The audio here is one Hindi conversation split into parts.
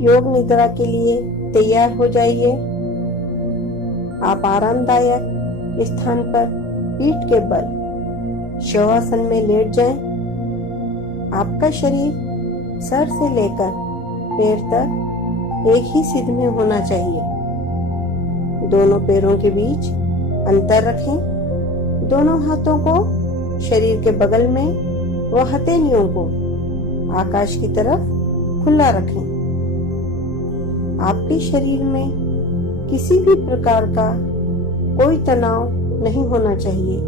योग निद्रा के लिए तैयार हो जाइए। आप आरामदायक स्थान पर पीठ के बल शवासन में लेट जाएं। आपका शरीर सर से लेकर पैर तक एक ही सिध में होना चाहिए। दोनों पैरों के बीच अंतर रखें। दोनों हाथों को शरीर के बगल में व हथेलियों को आकाश की तरफ खुला रखें। आपके शरीर में किसी भी प्रकार का कोई तनाव नहीं होना चाहिए।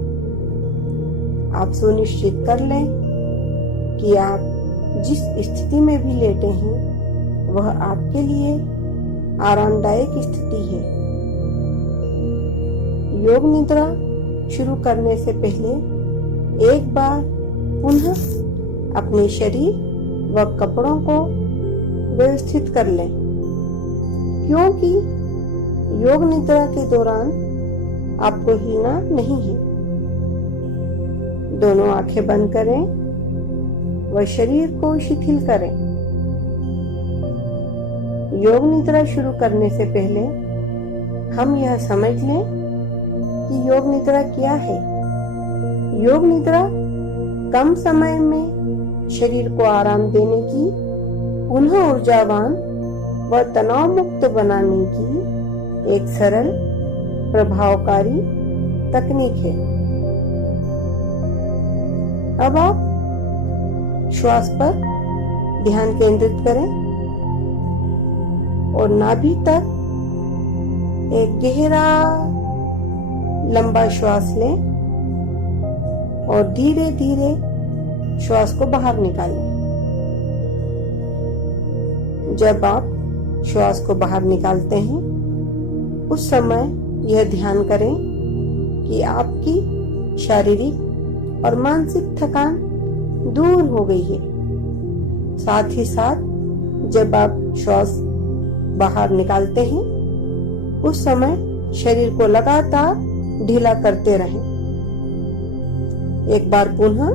आप सुनिश्चित कर लें कि आप जिस स्थिति में भी लेटे हैं वह आपके लिए आरामदायक स्थिति है। योग निद्रा शुरू करने से पहले एक बार पुनः अपने शरीर व कपड़ों को व्यवस्थित कर लें, क्योंकि योग निद्रा के दौरान आपको हिलना नहीं है। दोनों आंखें बंद करें व शरीर को शिथिल करें। योग निद्रा शुरू करने से पहले हम यह समझ लें कि योग निद्रा क्या है। योग निद्रा कम समय में शरीर को आराम देने की, पुनः ऊर्जावान व तनाव मुक्त बनाने की एक सरल प्रभावकारी तकनीक है। अब आप श्वास पर ध्यान केंद्रित करें और नाभि तक एक गहरा लंबा श्वास लें और धीरे धीरे श्वास को बाहर निकालें। जब आप श्वास को बाहर निकालते हैं उस समय यह ध्यान करें कि आपकी शारीरिक और मानसिक थकान दूर हो गई है। साथ ही साथ जब आप श्वास बाहर निकालते हैं उस समय शरीर को लगातार ढीला करते रहें। एक बार पुनः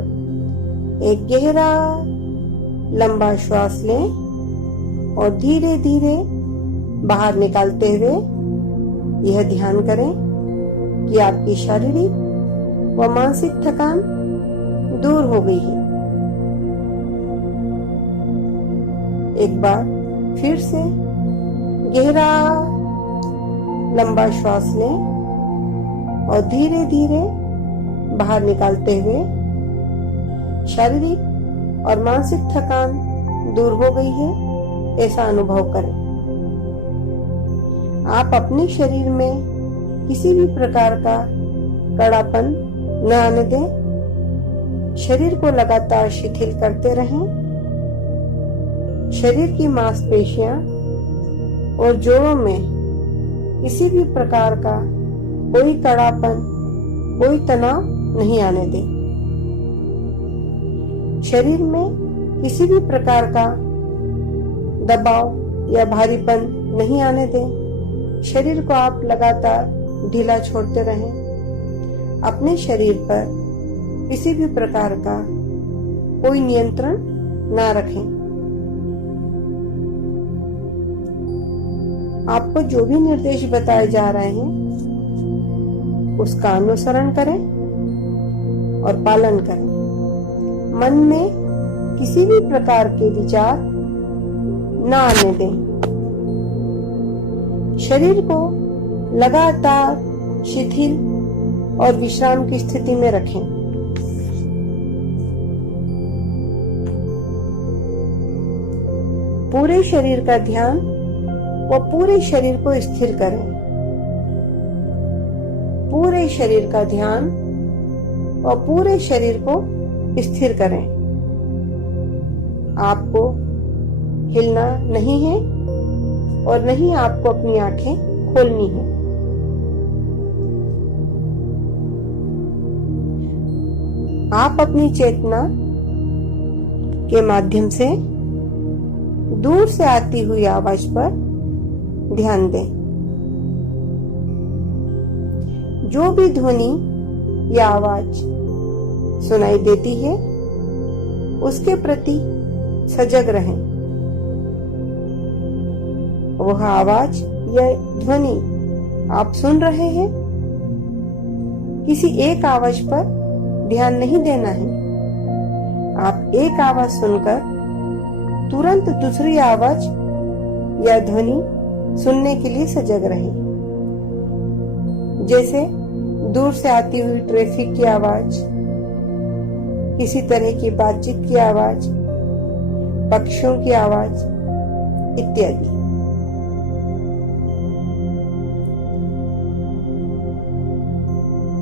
एक गहरा लंबा श्वास लें और धीरे धीरे बाहर निकालते हुए यह ध्यान करें कि आपकी शारीरिक व मानसिक थकान दूर हो गई है। एक बार फिर से गहरा लंबा श्वास लें और धीरे धीरे बाहर निकालते हुए शारीरिक और मानसिक थकान दूर हो गई है ऐसा अनुभव करें। आप अपने शरीर में किसी भी प्रकार का कड़ापन न आने दें। शरीर को लगातार शिथिल करते रहें। शरीर की मांसपेशियां और जोड़ों में किसी भी प्रकार का कोई कड़ापन, कोई तनाव नहीं आने दें। शरीर में किसी भी प्रकार का दबाव या भारीपन नहीं आने दें। शरीर को आप लगातार ढीला छोड़ते रहें। अपने शरीर पर किसी भी प्रकार का कोई नियंत्रण ना रखें। आपको जो भी निर्देश बताए जा रहे हैं उसका अनुसरण करें और पालन करें। मन में किसी भी प्रकार के विचार ना आने दें। शरीर को लगातार शिथिल और विश्राम की स्थिति में रखें। पूरे शरीर का ध्यान व पूरे शरीर को स्थिर करें। पूरे शरीर का ध्यान व पूरे शरीर को स्थिर करें। आपको हिलना नहीं है और नहीं आपको अपनी आंखें खोलनी है। आप अपनी चेतना के माध्यम से दूर से आती हुई आवाज पर ध्यान दें। जो भी ध्वनि या आवाज सुनाई देती है उसके प्रति सजग रहें। वह आवाज या ध्वनि आप सुन रहे हैं। किसी एक आवाज पर ध्यान नहीं देना है। आप एक आवाज सुनकर तुरंत दूसरी आवाज या ध्वनि सुनने के लिए सजग रहें। जैसे दूर से आती हुई ट्रैफिक की आवाज, किसी तरह की बातचीत की आवाज, पक्षियों की आवाज इत्यादि।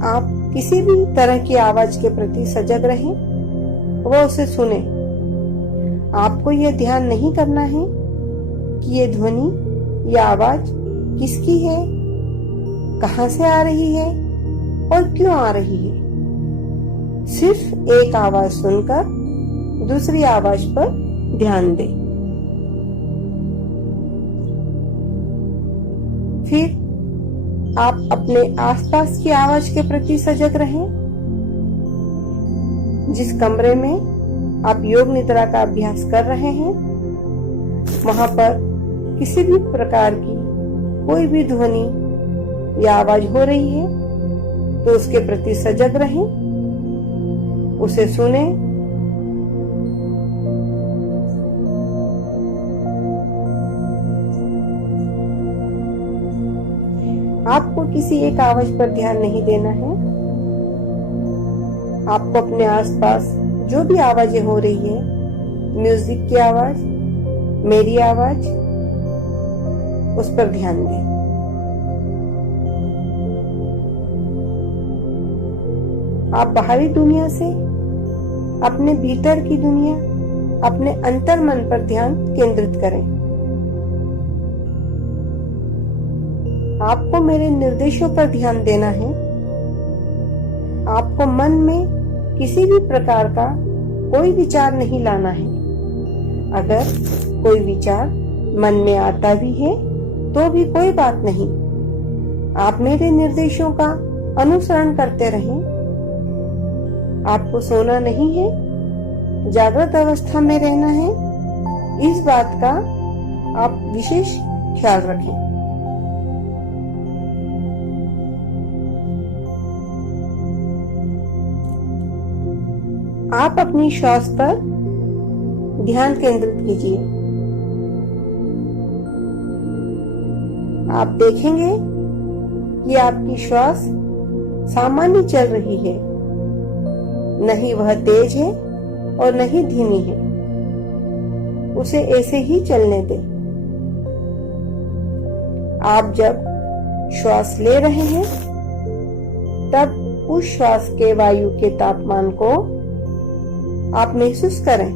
आप किसी भी तरह की आवाज के प्रति सजग रहें, वो उसे सुने। आपको यह ध्यान नहीं करना है कि ये ध्वनि या आवाज किसकी है, कहां से आ रही है और क्यों आ रही है। सिर्फ एक आवाज सुनकर दूसरी आवाज पर ध्यान दें। फिर आप अपने आसपास की आवाज के प्रति सजग रहें। जिस कमरे में आप योग निद्रा का अभ्यास कर रहे हैं, वहां पर किसी भी प्रकार की कोई भी ध्वनि या आवाज हो रही है तो उसके प्रति सजग रहें, उसे सुने। आपको किसी एक आवाज पर ध्यान नहीं देना है। आपको अपने आसपास जो भी आवाजें हो रही है, म्यूजिक की आवाज, मेरी आवाज, उस पर ध्यान दें। आप बाहरी दुनिया से अपने भीतर की दुनिया, अपने अंतर मन पर ध्यान केंद्रित करें। आपको मेरे निर्देशों पर ध्यान देना है। आपको मन में किसी भी प्रकार का कोई विचार नहीं लाना है। अगर कोई विचार मन में आता भी है तो भी कोई बात नहीं, आप मेरे निर्देशों का अनुसरण करते रहें। आपको सोना नहीं है, जागृत अवस्था में रहना है। इस बात का आप विशेष ख्याल रखें। आप अपनी श्वास पर ध्यान केंद्रित कीजिए। आप देखेंगे कि आपकी श्वास सामान्य चल रही है, न ही वह तेज है और न ही धीमी है। उसे ऐसे ही चलने दें। आप जब श्वास ले रहे हैं तब उस श्वास के वायु के तापमान को आप महसूस करें,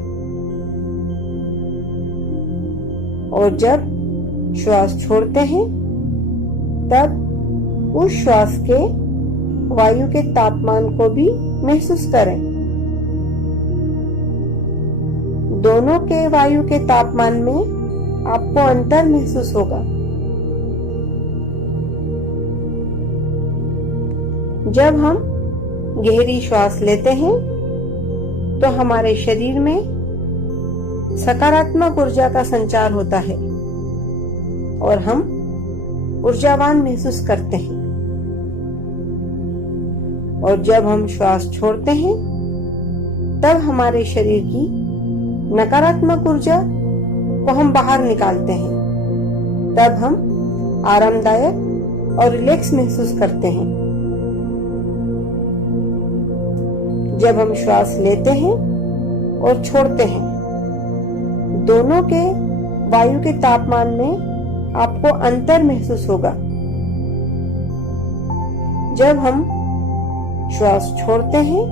और जब श्वास छोड़ते हैं तब उस श्वास के वायु के तापमान को भी महसूस करें। दोनों के वायु के तापमान में आपको अंतर महसूस होगा। जब हम गहरी श्वास लेते हैं तो हमारे शरीर में सकारात्मक ऊर्जा का संचार होता है और हम ऊर्जावान महसूस करते हैं। और जब हम श्वास छोड़ते हैं तब हमारे शरीर की नकारात्मक ऊर्जा को हम बाहर निकालते हैं। तब हम आरामदायक और रिलैक्स महसूस करते हैं। जब हम श्वास लेते हैं और छोड़ते हैं, दोनों के वायु के तापमान में आपको अंतर महसूस होगा। जब हम श्वास छोड़ते हैं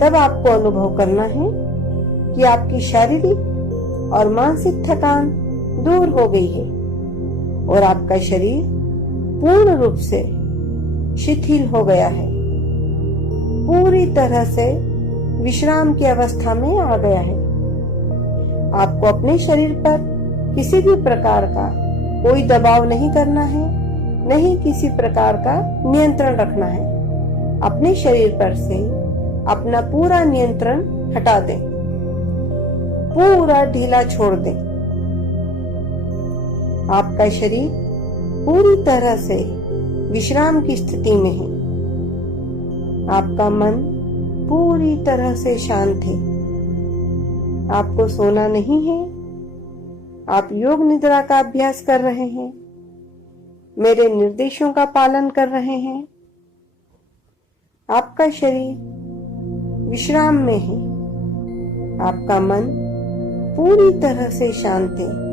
तब आपको अनुभव करना है कि आपकी शारीरिक और मानसिक थकान दूर हो गई है और आपका शरीर पूर्ण रूप से शिथिल हो गया है, पूरी तरह से विश्राम की अवस्था में आ गया है। आपको अपने शरीर पर किसी भी प्रकार का कोई दबाव नहीं करना है, न ही किसी प्रकार का नियंत्रण रखना है। अपने शरीर पर से अपना पूरा नियंत्रण हटा दें, पूरा ढीला छोड़ दें। आपका शरीर पूरी तरह से विश्राम की स्थिति में है। आपका मन पूरी तरह से शांत है। आपको सोना नहीं है। आप योग निद्रा का अभ्यास कर रहे हैं। मेरे निर्देशों का पालन कर रहे हैं। आपका शरीर विश्राम में है। आपका मन पूरी तरह से शांत है।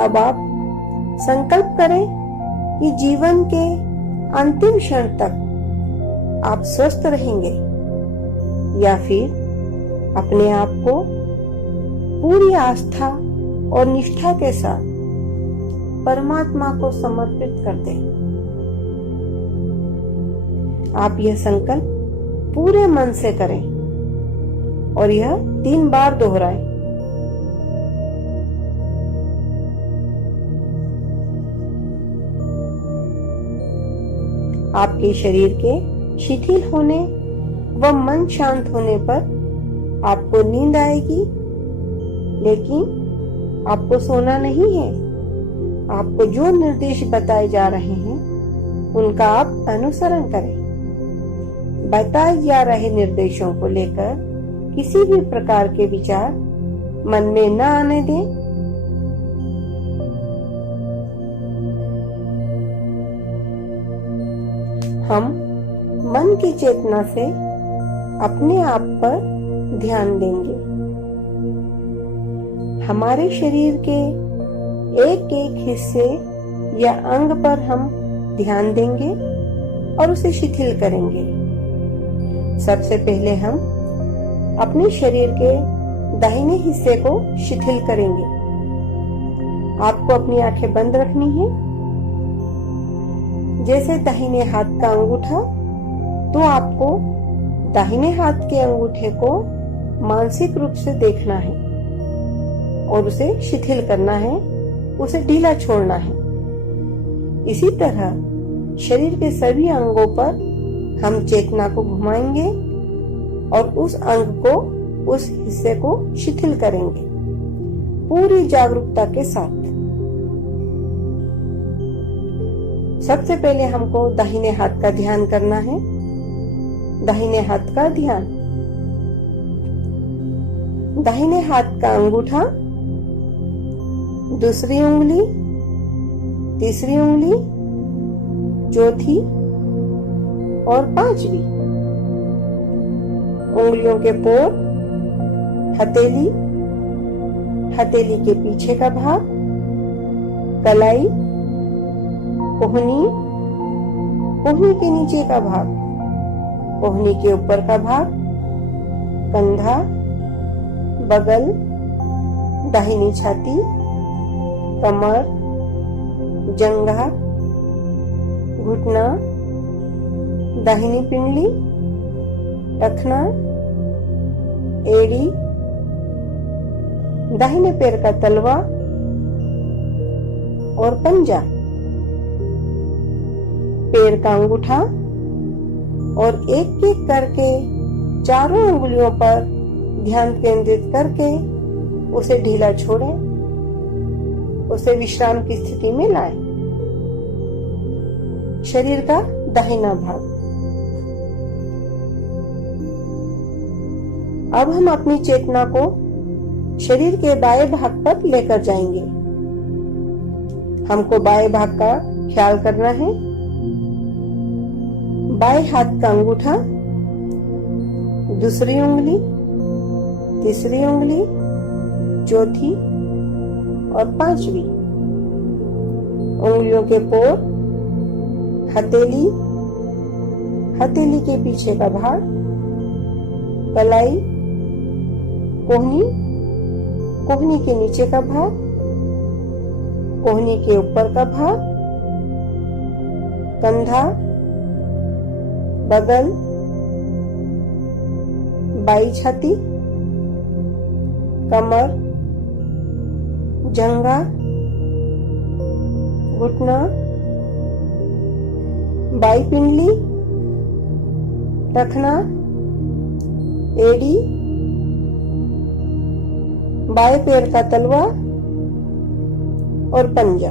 अब आप संकल्प करें कि जीवन के अंतिम क्षण तक आप स्वस्थ रहेंगे, या फिर अपने आप को पूरी आस्था और निष्ठा के साथ परमात्मा को समर्पित कर दें। आप यह संकल्प पूरे मन से करें और यह 3 बार दोहराएं। आपके शरीर के शिथिल होने व मन शांत होने पर आपको नींद आएगी, लेकिन आपको सोना नहीं है। आपको जो निर्देश बताए जा रहे हैं उनका आप अनुसरण करें। बताए जा रहे निर्देशों को लेकर किसी भी प्रकार के विचार मन में न आने दें। हम मन की चेतना से अपने आप पर ध्यान देंगे। हमारे शरीर के एक एक हिस्से या अंग पर हम ध्यान देंगे और उसे शिथिल करेंगे। सबसे पहले हम अपने शरीर के दाहिने हिस्से को शिथिल करेंगे। आपको अपनी आंखें बंद रखनी है। जैसे दाहिने हाथ का अंगूठा, तो आपको दाहिने हाथ के अंगूठे को मानसिक रूप से देखना है और उसे शिथिल करना है, उसे ढीला छोड़ना है। इसी तरह शरीर के सभी अंगों पर हम चेतना को घुमाएंगे और उस अंग को, उस हिस्से को शिथिल करेंगे पूरी जागरूकता के साथ। सबसे पहले हमको दाहिने हाथ का ध्यान करना है। दाहिने हाथ का ध्यान। दाहिने हाथ का अंगूठा, दूसरी उंगली, तीसरी उंगली, चौथी और 5वीं उंगलियों के पोर, हथेली, हथेली के पीछे का भाग, कलाई, कोहनी, कोहनी के नीचे का भाग, कोहनी के ऊपर का भाग, कंधा, बगल, दाहिनी छाती, कमर, जंघा, घुटना, दाहिनी पिंडली, टखना, एड़ी, दाहिने पैर का तलवा और पंजा, पैर का अंगूठा, और एक एक करके चारों उंगलियों पर ध्यान केंद्रित करके उसे ढीला छोड़ें, उसे विश्राम की स्थिति में लाएं। शरीर का दाहिना भाग। अब हम अपनी चेतना को शरीर के बाएं भाग पर लेकर जाएंगे। हमको बाएं भाग का ख्याल करना है। बाएं हाथ का अंगूठा, दूसरी उंगली, तीसरी उंगली, चौथी और 5वीं उंगलियों के पोर, हथेली, हथेली के पीछे का भाग, कलाई, कोहनी, कोहनी के नीचे का भाग, कोहनी के ऊपर का भाग, कंधा, बगल, बाई छाती, कमर, जंघा, घुटना, बाई पिंडली, टखना, एड़ी, बाएं पैर का तलवा और पंजा।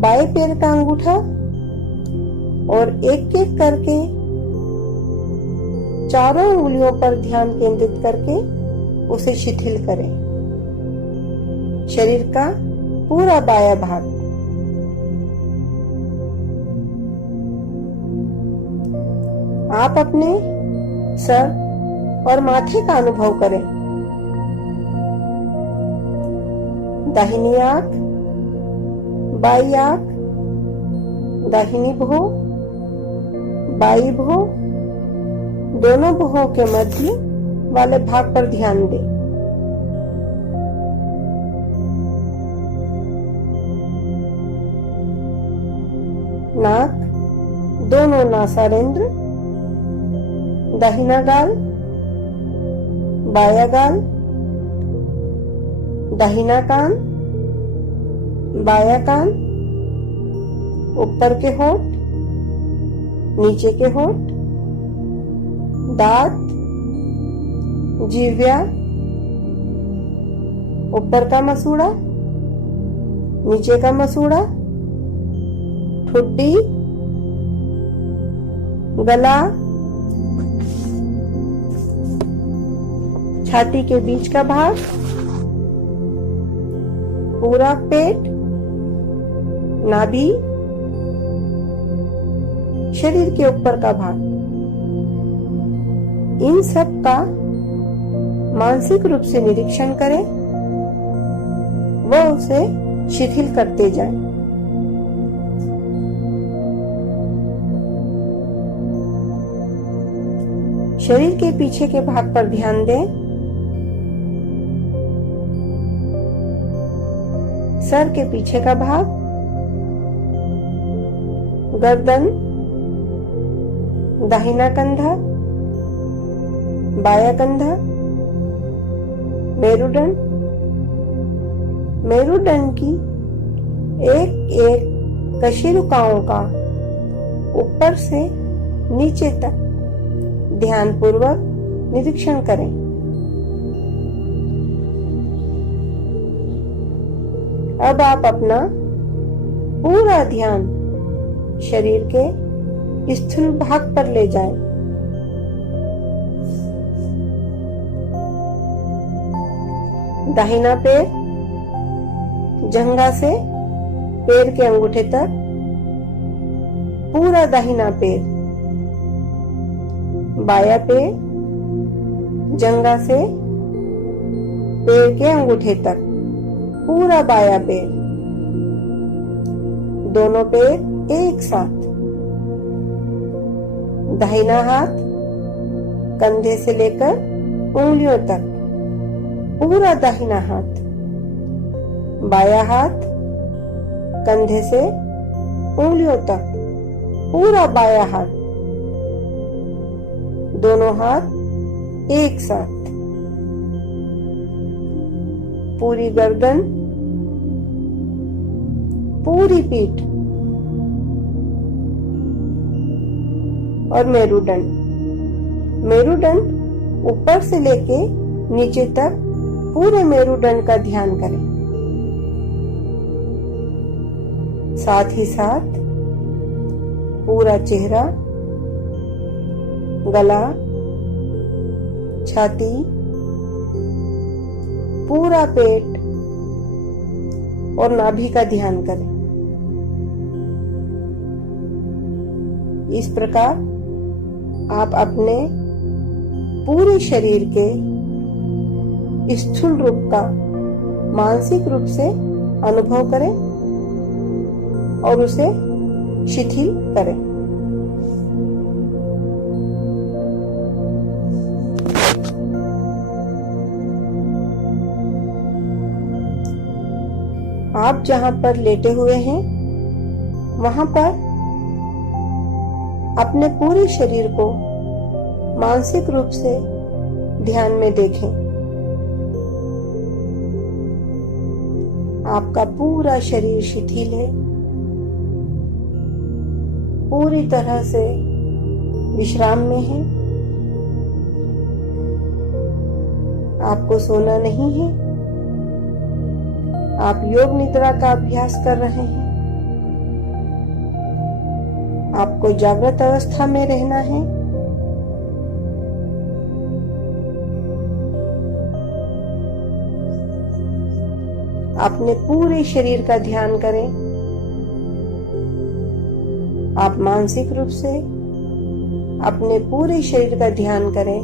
बाएं पैर का अंगूठा और एक एक करके चारों उंगलियों पर ध्यान केंद्रित करके उसे शिथिल करें। शरीर का पूरा बायां भाग। आप अपने सर और माथे का अनुभव करें। दाहिनी आंख, बाई आंख, दाहिनी भौं, बाई भौं, दोनों भौं के मध्य वाले भाग पर ध्यान दें। नाक, दोनों नासारेंद्र, दाहिना गाल, बायां गाल, दाहिना कान, बायां कान, ऊपर के होंठ, नीचे के होंठ, दांत, जीव्या, ऊपर का मसूड़ा, नीचे का मसूड़ा, ठुड्डी, गला, छाती के बीच का भाग, पूरा पेट, नाभि, शरीर के ऊपर का भाग। इन सब का मानसिक रूप से निरीक्षण करें व उसे शिथिल करते जाएं। शरीर के पीछे के भाग पर ध्यान दें। सर के पीछे का भाग, गर्दन, दाहिना कंधा, बायां कंधा, मेरुदंड, मेरुदंड की एक एक कशेरुकाओं का ऊपर से नीचे तक ध्यानपूर्वक निरीक्षण करें। अब आप अपना पूरा ध्यान शरीर के स्थूल भाग पर ले जाएं। दाहिना पैर जंघा से पैर के अंगूठे तक, पूरा दाहिना पैर, बायां पैर जंघा से पैर के अंगूठे तक, पूरा बायां पैर, दोनों पैर एक साथ। दाहिना हाथ कंधे से लेकर उंगलियों तक, पूरा दाहिना हाथ। बायां हाथ कंधे से उंगलियों तक, पूरा बायां हाथ। दोनों हाथ एक साथ। पूरी गर्दन, पूरी पीठ और मेरुदंड। मेरुदंड ऊपर से लेके नीचे तक पूरे मेरुदंड का ध्यान करें। साथ ही साथ पूरा चेहरा, गला, छाती, पूरा पेट और नाभि का ध्यान करें। इस प्रकार आप अपने पूरे शरीर के स्थूल रूप का मानसिक रूप से अनुभव करें और उसे शिथिल करें। आप जहां पर लेटे हुए हैं वहां पर अपने पूरे शरीर को मानसिक रूप से ध्यान में देखें। आपका पूरा शरीर शिथिल है, पूरी तरह से विश्राम में हैं। आपको सोना नहीं है। आप योग निद्रा का अभ्यास कर रहे हैं। आपको जागृत अवस्था में रहना है। अपने पूरे शरीर का ध्यान करें। आप मानसिक रूप से अपने पूरे शरीर का ध्यान करें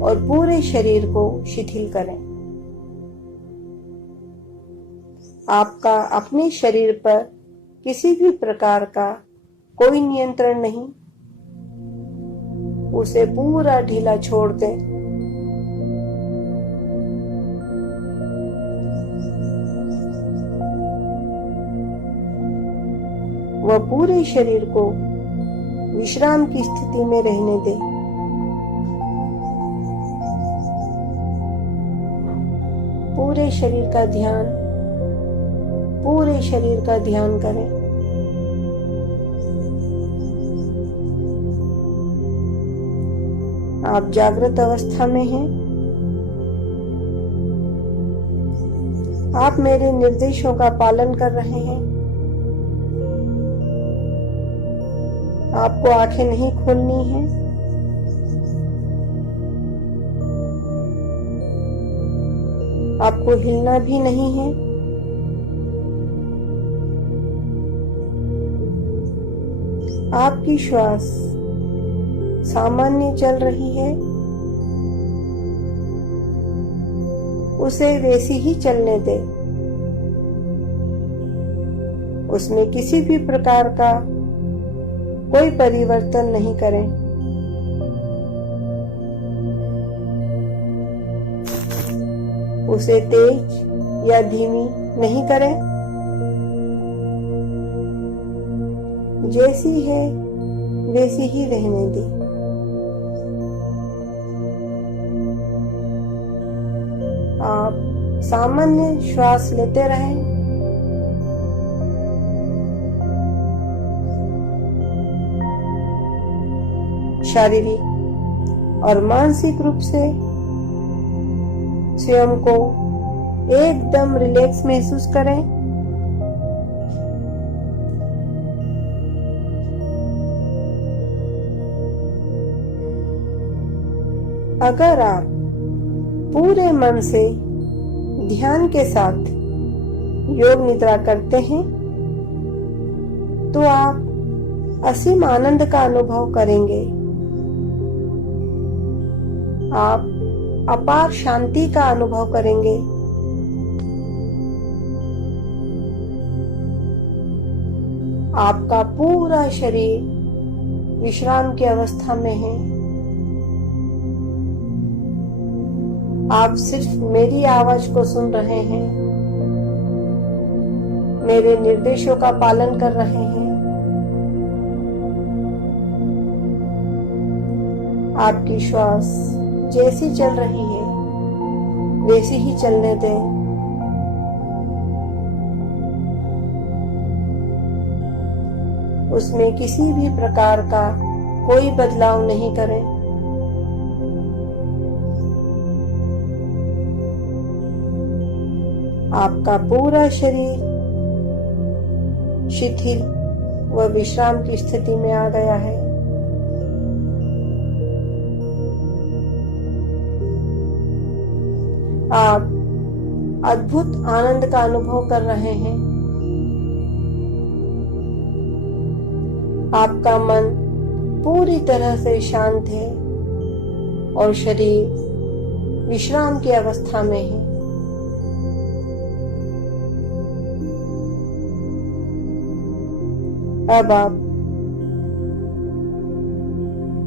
और पूरे शरीर को शिथिल करें। आपका अपने शरीर पर किसी भी प्रकार का कोई नियंत्रण नहीं। उसे पूरा ढीला छोड़ दें। वह पूरे शरीर को विश्राम की स्थिति में रहने दें। पूरे शरीर का ध्यान, पूरे शरीर का ध्यान करें। आप जागृत अवस्था में हैं। आप मेरे निर्देशों का पालन कर रहे हैं। आपको आंखें नहीं खोलनी है। आपको हिलना भी नहीं है। आपकी श्वास सामान्य चल रही है। उसे वैसी ही चलने दे। उसमें किसी भी प्रकार का कोई परिवर्तन नहीं करें। उसे तेज या धीमी नहीं करें। जैसी है वैसी ही रहने दें। आप सामान्य श्वास लेते रहें। शारीरिक और मानसिक रूप से स्वयं को एकदम रिलैक्स महसूस करें। अगर आप पूरे मन से ध्यान के साथ योग निद्रा करते हैं तो आप असीम आनंद का अनुभव करेंगे। आप अपार शांति का अनुभव करेंगे। आपका पूरा शरीर विश्राम की अवस्था में है। आप सिर्फ मेरी आवाज को सुन रहे हैं, मेरे निर्देशों का पालन कर रहे हैं। आपकी श्वास जैसी चल रही है वैसी ही चलने दें। उसमें किसी भी प्रकार का कोई बदलाव नहीं करें। आपका पूरा शरीर शिथिल व विश्राम की स्थिति में आ गया है। आप अद्भुत आनंद का अनुभव कर रहे हैं। आपका मन पूरी तरह से शांत है और शरीर विश्राम की अवस्था में है। अब आप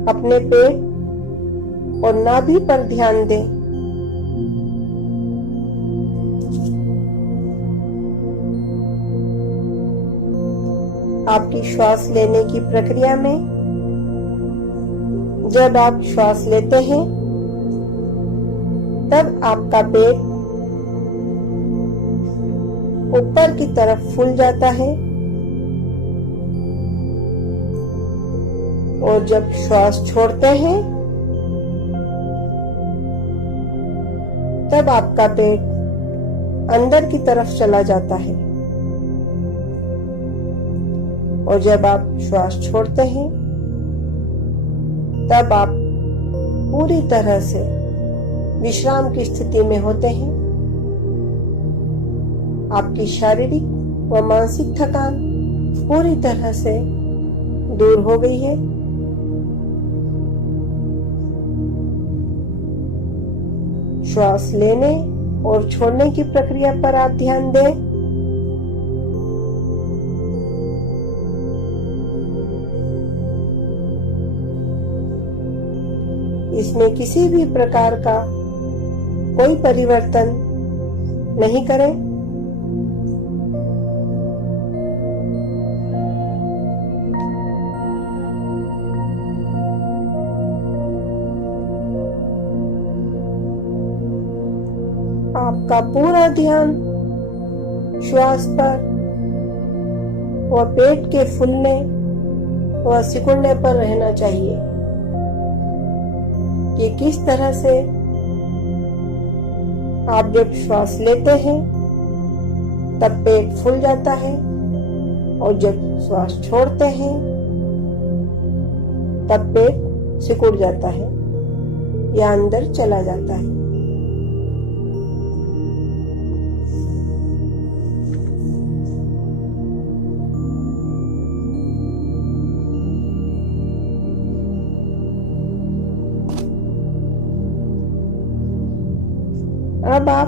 अपने पेट और नाभि पर ध्यान दें। आपकी श्वास लेने की प्रक्रिया में जब आप श्वास लेते हैं तब आपका पेट ऊपर की तरफ फूल जाता है और जब श्वास छोड़ते हैं तब आपका पेट अंदर की तरफ चला जाता है, और जब आप श्वास छोड़ते हैं तब आप पूरी तरह से विश्राम की स्थिति में होते हैं। आपकी शारीरिक व मानसिक थकान पूरी तरह से दूर हो गई है। श्वास लेने और छोड़ने की प्रक्रिया पर आप ध्यान दें। इसमें किसी भी प्रकार का कोई परिवर्तन नहीं करें। आपका पूरा ध्यान श्वास पर व पेट के फूलने व सिकुड़ने पर रहना चाहिए कि किस तरह से आप जब श्वास लेते हैं तब पेट फूल जाता है, और जब श्वास छोड़ते हैं तब पेट सिकुड़ जाता है या अंदर चला जाता है। अब आप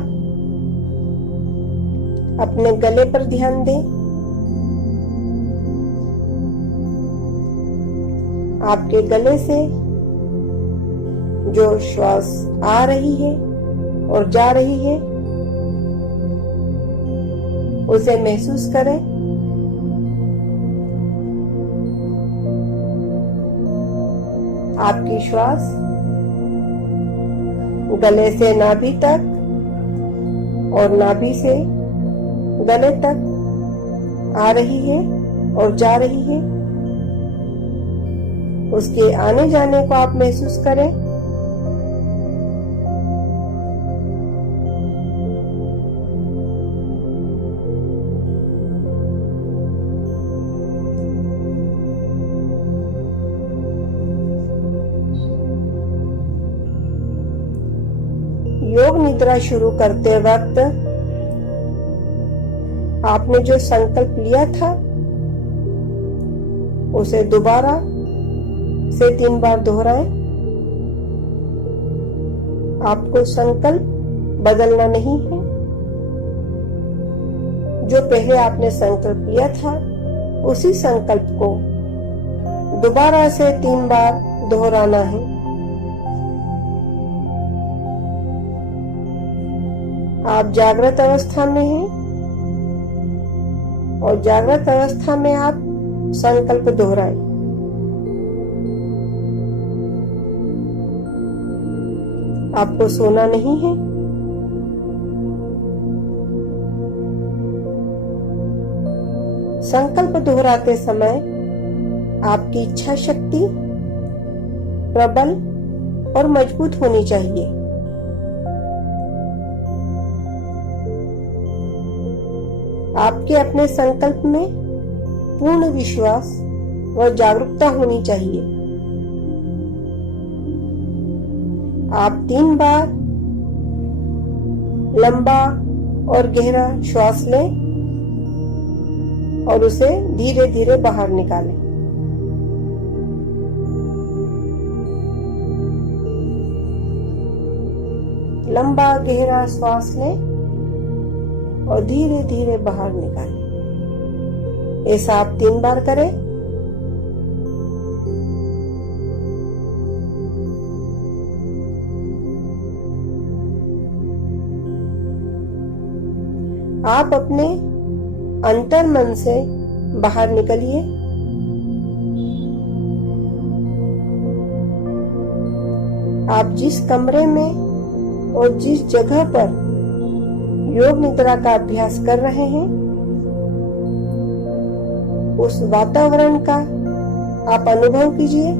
अपने गले पर ध्यान दें। आपके गले से जो श्वास आ रही है और जा रही है उसे महसूस करें। आपकी श्वास गले से नाभि तक और नाभि से गले तक आ रही है और जा रही है। उसके आने जाने को आप महसूस करें। योग निद्रा शुरू करते वक्त आपने जो संकल्प लिया था उसे दोबारा से 3 बार दोहराएं। आपको संकल्प बदलना नहीं है। जो पहले आपने संकल्प लिया था उसी संकल्प को दोबारा से 3 बार दोहराना है। आप जागृत अवस्था में हैं और जागृत अवस्था में आप संकल्प दोहराएं। आपको सोना नहीं है। संकल्प दोहराते समय आपकी इच्छा शक्ति प्रबल और मजबूत होनी चाहिए। आपके अपने संकल्प में पूर्ण विश्वास व जागरूकता होनी चाहिए। आप 3 बार लंबा और गहरा श्वास लें और उसे धीरे धीरे बाहर निकालें। लंबा गहरा श्वास लें और धीरे धीरे बाहर निकालें। ऐसा आप 3 बार करें। आप अपने अंतर मन से बाहर निकलिए। आप जिस कमरे में और जिस जगह पर योग निद्रा का अभ्यास कर रहे हैं उस वातावरण का आप अनुभव कीजिए।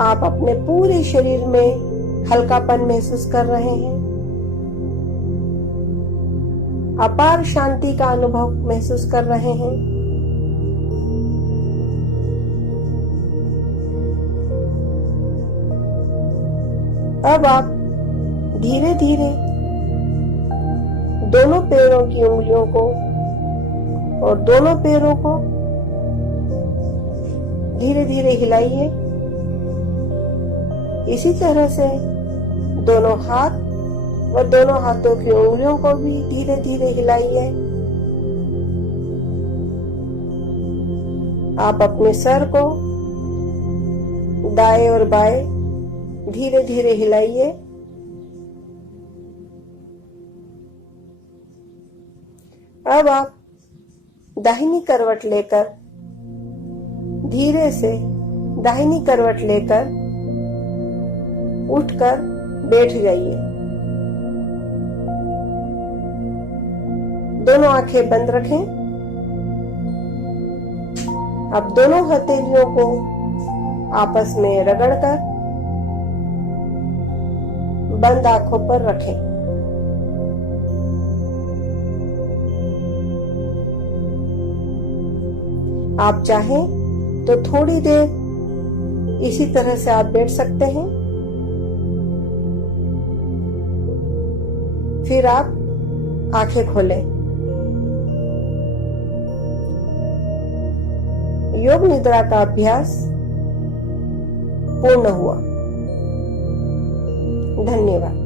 आप अपने पूरे शरीर में हल्कापन महसूस कर रहे हैं। अपार शांति का अनुभव महसूस कर रहे हैं। अब आप धीरे धीरे दोनों पैरों की उंगलियों को और दोनों पैरों को धीरे धीरे हिलाइए। इसी तरह से दोनों हाथ व दोनों हाथों की उंगलियों को भी धीरे धीरे हिलाइए। आप अपने सर को दाएं और बाएं धीरे धीरे हिलाइए। अब आप दाहिनी करवट लेकर धीरे से दाहिनी करवट लेकर उठकर बैठ जाइए। दोनों आंखें बंद रखें। अब दोनों हथेलियों को आपस में रगड़कर बंद आंखों पर रखें। आप चाहें तो थोड़ी देर इसी तरह से आप बैठ सकते हैं। फिर आप आंखें खोलें। योग निद्रा का अभ्यास पूर्ण हुआ। धन्यवाद।